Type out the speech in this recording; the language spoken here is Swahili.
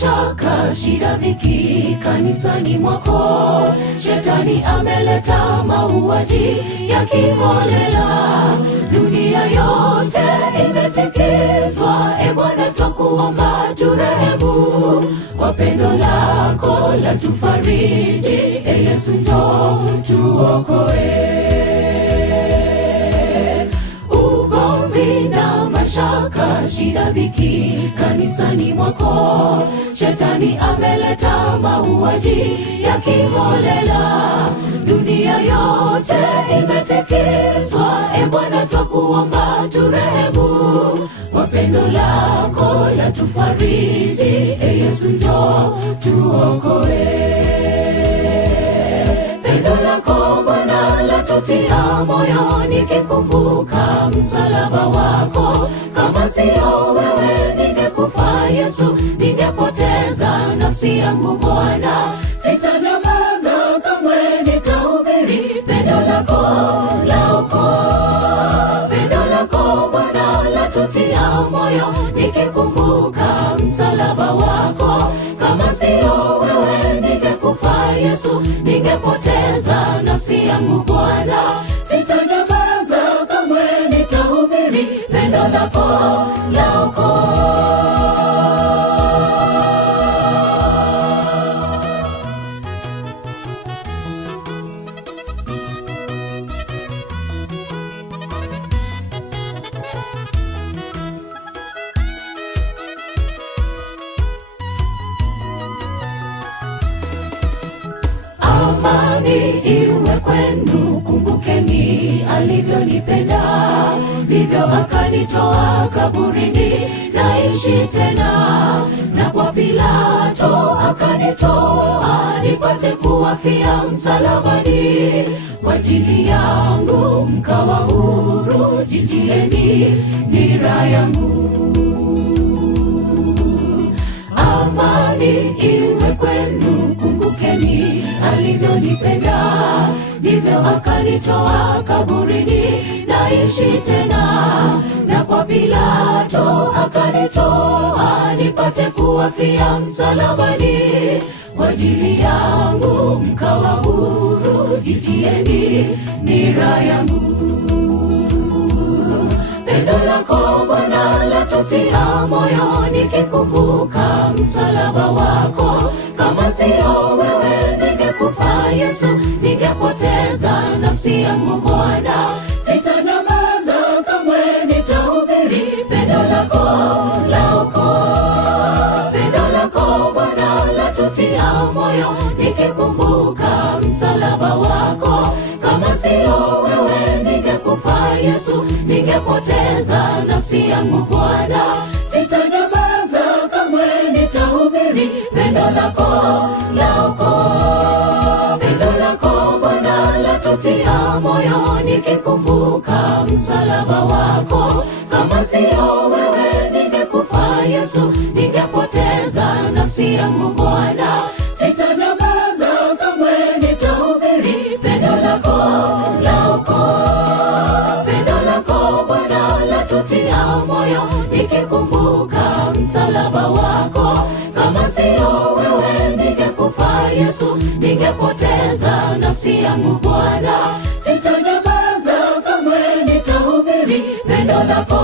mashaka, shida, dhiki kanisani mwako. Shetani ameleta mauaji ya kiholela, dunia yote imetikiswa. E Bwana, twakuomba turehemu, kwa pendo lako la tufariji. E Yesu, njoo tuokoe. Ugomvi na mashaka, shida, dhiki kanisani mwako. Shetani ameleta mauaji ya kiholela, dunia yote imetikiswa. E Bwana, twakuomba turehemu, kwa pendo lako la tufariji. E Yesu, njoo tuokoe. Pendo lako Bwana latutia moyo, nikikumbuka msalaba wako. Kama sio wewe ningekufa Yesu, ningepoteza nafsi yangu Bwana. Sitanyamaza kamwe, nitahubiri pendo lako laokoa. Pendo lako Bwana latutia moyo, nikikumbuka msalaba wako. Kama sio wewe ningekufa Yesu, ningepoteza nafsi yangu Bwana. Sitanyamaza kamwe, nitahubiri pendo lako laokoa. Amani iwe kwenu, kumbukeni alivyonipenda, ndivyo akanitoa kaburini, naishi tena. Na kwa Pilato akanitoa, nipate kuwafia msalabani. Kwa ajili yangu mkawa huru, jitieni nira yangu. Amani iwe kwenu, kumbukeni alivyonipenda, ndivyo akanitoa kaburini, naishi tena. Na kwa Pilato akanitoa, nipate kuwafia msalabani. Kwa ajili yangu mkawa huru, jitieni nira yangu. Pendo lako Bwana latutia moyo, nikikumbuka msalaba wako. Kama sio wewe ningekufa Yesu, ningepoteza nafsi yangu Bwana. Sitanyamaza kamwe, nitahubiri pendo lako laokoa. Pendo lako Bwana latutia moyo, nikikumbuka msalaba wako. Kama sio wewe ningekufa Yesu, ningepoteza nafsi yangu Bwana. Sitanyamaza kamwe, nitahubiri pendo lako laokoa. Pendo lako Bwana latutia moyo, nikikumbuka msalaba wako. Kama sio wewe ningekufa Yesu, ningepoteza nafsi yangu Bwana. Sitanyamaza kamwe, nitahubiri pendo lako laokoa. Pendo lako Bwana latutia moyo, nikikumbuka msalaba wako. Kama sio wewe ningekufa Yesu, ningepoteza nafsi yangu Bwana. Sitanyamaza kamwe, nitahubiri pendo lako